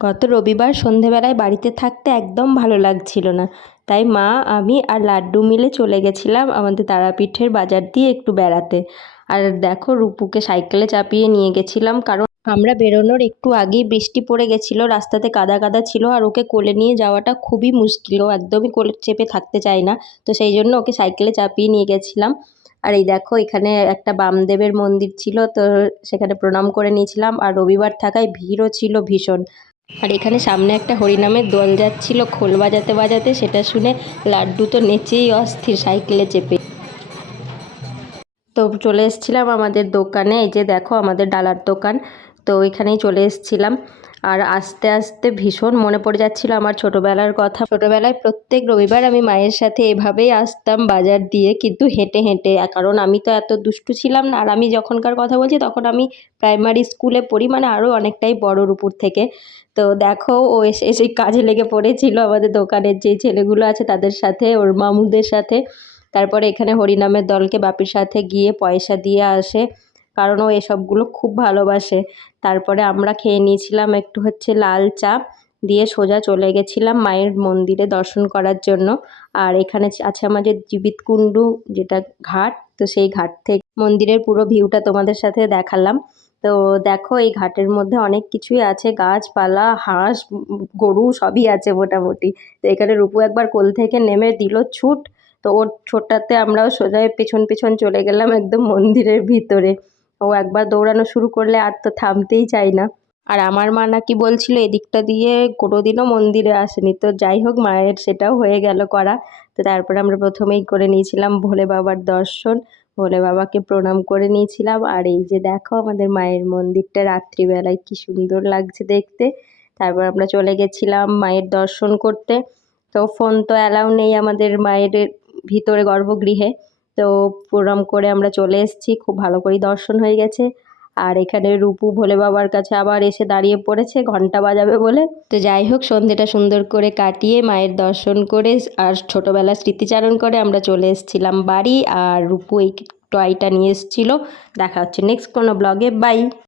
গত রবিবার সন্ধেবেলায় বাড়িতে থাকতে একদম ভালো লাগছিল না, তাই মা, আমি আর লাড্ডু মিলে চলে গেছিলাম আমাদের তারাপীঠের বাজার দিয়ে একটু বেড়াতে। আর দেখো, রূপুকে সাইকেলে চাপিয়ে নিয়ে গেছিলাম, কারণ আমরা বেরোনোর একটু আগেই বৃষ্টি পড়ে গেছিলো, রাস্তাতে কাদা কাদা ছিল, আর ওকে কোলে নিয়ে যাওয়াটা খুবই মুশকিল, ও একদমই কোলে চেপে থাকতে চায় না। তো সেই জন্য ওকে সাইকেলে চাপিয়ে নিয়ে গেছিলাম। আর এই দেখো, এখানে একটা বামদেবের মন্দির ছিল, তো সেখানে প্রণাম করে নিয়েছিলাম, আর রবিবার থাকায় ভিড়ও ছিল ভীষণ। আর এখানে সামনে একটা হরিনামের দল যাচ্ছিল খোল বাজাতে বাজাতে, সেটা শুনে লাড্ডু তো নেচেই অস্থির সাইকেলে চেপে। তো চলে এসেছিলাম আমাদের দোকানে, এই যে দেখো আমাদের ডালার দোকান, তো এখানেই চলে এসেছিলাম। আর আস্তে আস্তে ভীষণ মনে পড়ে যাচ্ছিল আমার ছোটোবেলার কথা। ছোটোবেলায় প্রত্যেক রবিবার আমি মায়ের সাথে এভাবেই আসতাম বাজার দিয়ে, কিন্তু হেঁটে হেঁটে, কারণ আমি তো এত দুষ্টু ছিলাম না। আর আমি যখনকার কথা বলছি তখন আমি প্রাইমারি স্কুলে পড়ি, মানে আরও অনেকটাই বড় রূপুর থেকে। তো দেখো, ও এসে সেই কাজে লেগে পড়েছিল আমাদের দোকানের যে ছেলেগুলো আছে তাদের সাথে, ওর মামুদের সাথে। তারপরে এখানে হরিনামের দলকে বাপির সাথে গিয়ে পয়সা দিয়ে আসে, কারণ ও এসবগুলো খুব ভালোবাসে। তারপরে আমরা খেয়ে নিয়েছিলাম একটু লাল চা, দিয়ে সোজা চলে গেছিলাম মায়ের মন্দিরে দর্শন করার জন্য। আর এখানে আছে আমাদের জীবিতকুণ্ডু, যেটা ঘাট, তো সেই ঘাট থেকে মন্দিরের পুরো ভিউটা তোমাদের সাথে দেখালাম। তো দেখো, এই ঘাটের মধ্যে অনেক কিছুই আছে, গাছপালা, হাঁস, গরু সবই আছে মোটামুটি। তো এখানে রূপু একবার কোল থেকে নেমে দিল ছুট, তো ওর ছোটটাতে আমরাও সোজা পেছন পেছন চলে গেলাম একদম মন্দিরের ভিতরে। ও একবার দৌড়ানো শুরু করলে আর তো থামতেই চায় না। আর আমার মা নাকি বলছিল এদিকটা দিয়ে কোনোদিনও মন্দিরে আসেনি, তো যাই হোক, মায়ের সেটাও হয়ে গেল করা। তো তারপরে আমরা প্রথমেই করে নিয়েছিলাম ভোলে বাবার দর্শন, ভোলে বাবাকে প্রণাম করে নিয়েছিলাম। আর এই যে দেখো আমাদের মায়ের মন্দিরটা রাত্রিবেলায় কি সুন্দর লাগছে দেখতে। তারপর আমরা চলে গেছিলাম মায়ের দর্শন করতে। তো ফোন তো অ্যালাউ নেই আমাদের মায়ের ভিতরে গর্ভগৃহে। তো প্রণাম করে আমরা চলে এসেছি, খুব ভালো করেই দর্শন হয়ে গেছে। আর এখানে রূপু ভোলে বাবার কাছে আবার এসে দাঁড়িয়ে পড়েছে ঘন্টা বাজাবে বলে। তো যাই হোক, সন্ধেটা সুন্দর করে কাটিয়ে মায়ের দর্শন করে আর ছোটোবেলার স্মৃতিচারণ করে আমরা চলে এসেছিলাম বাড়ি। আর রূপু এই টয়টা নিয়ে এসেছিলো। দেখা হচ্ছে নেক্সট কোনো ব্লগে, বাই।